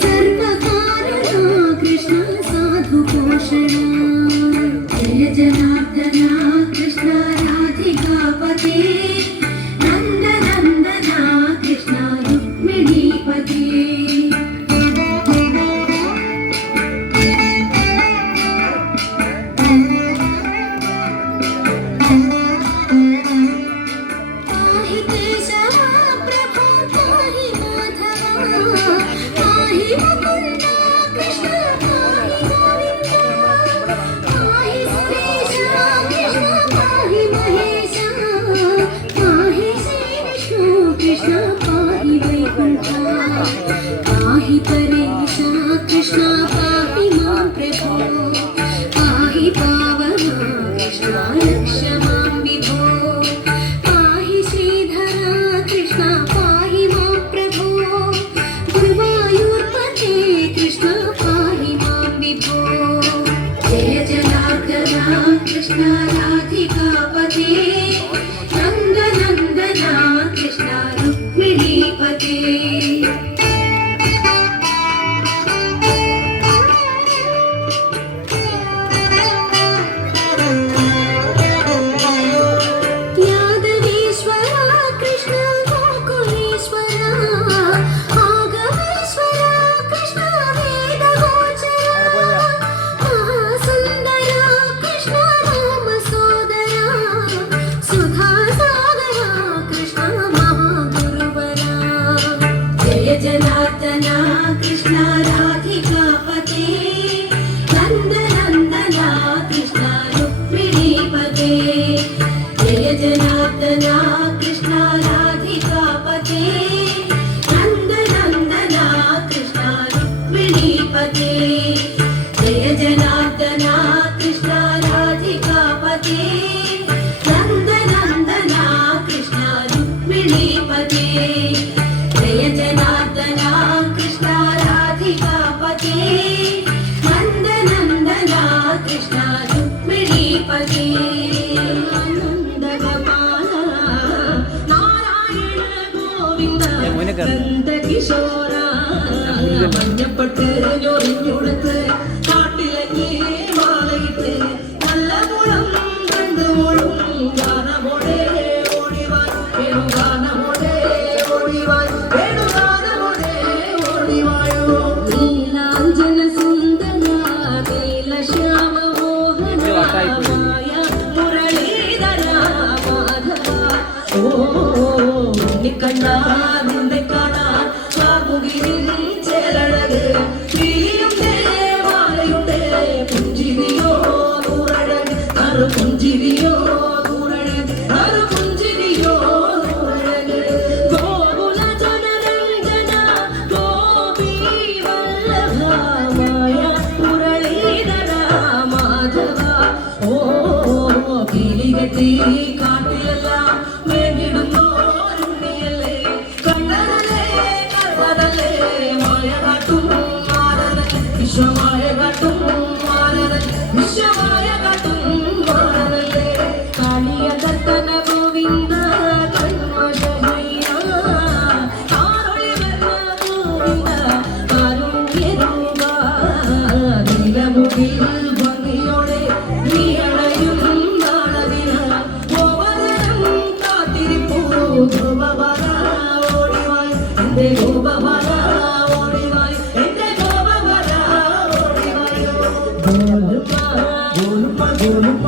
सर्वकारणा कृष्ण साधु पाहि परेशा कृष्णा पाहि मां प्रभो पाहि पावना कृष्णा रक्ष मां विभो पाहि श्रीधरा कृष्णा पाहि मां प्रभो गुरुवायूर्पते कृष्णा पाहि मां विभो जय जनार्दना कृष्णा राधिकापते नन्दनन्दना कृष्णा रुक्मिणीपते जनार्दना कृष्णा राधिकापते नन्दनन्दना कृष्णा रुक्मिणीपते जय जनार्दना कृष्णा राधिकापते नन्दनन्दना कृष्णा रुक्मिणीपते जय जनार्दना कृष्णा राधिकापते नन्दनन्दना कृष्णा रुक्मिणीपते जय जनार्दना कृष्णा राधिकापते नन्दनन्दना कृष्णा रुक्मिणीपते नन्दगोपाल नारायण गोविन्द नन्दकिशोरा മഞ്ഞപ്പെട്ട് ഞൊറിഞ്ഞുടുത്ത് കാട്ടിലങ്ങി മാലയിട്ട് നല്ല മുളം കണ്ടു മുഴും ഗാനമോടെ ഓടിവാൻ ഗാനമോടെ ഓടിവാൻ നീലാഞ്ജന സുന്ദര നീലശ്യാമ മോഹനായ മുരളീധര മാധവ ഓ കണ്ണാ നിന്റെ കാണാൻ ചാർമുകിലിൽ ചേലഴക് കിളിയുണ്ടേ മാലയുണ്ടേ പുഞ്ചിരിയോ നൂറഴക് അറു പുഞ്ചിരിയോ നൂറഴക് അറു പുഞ്ചിരിയോ നൂറഴക് ഗോകുല ജനരഞ്ജന ഗോപി വല്ലഭമായ മുരളീധര മാധവ ഓ കിളികെട്ടി കാട്ടിലെല്ലാം വേണ്ടിടുന്നോരുണ്ണിയല്ലേ കണ്ണനല്ലേ കർവനല്ലേ മായ കാട്ടും മാനനൻ വിശ്വമായ കാട്ടും മാനനൻ വിശ്വമായ കാട്ടും മാനനല്ലേ കാളിയ ദർശന ഗോവിന്ദ കൺവശമയ്യ കാരുണ്യ ഗോവിന്ദ കാരുണ്യരൂപ നീലമുഖിൽ ഭംഗിയോടെ നീ അണയും നാളതിന ഗോവധനം കാത്തിരിപ്പൂ ഗോപവര ഓടിവായ് എന്റെ ഗോപവര ഓടിവായ് എന്റെ ഗോപവര ഓടിവായോ ഗോലുപ്പ ഗോലുപ്പ ഗോലുപ്പ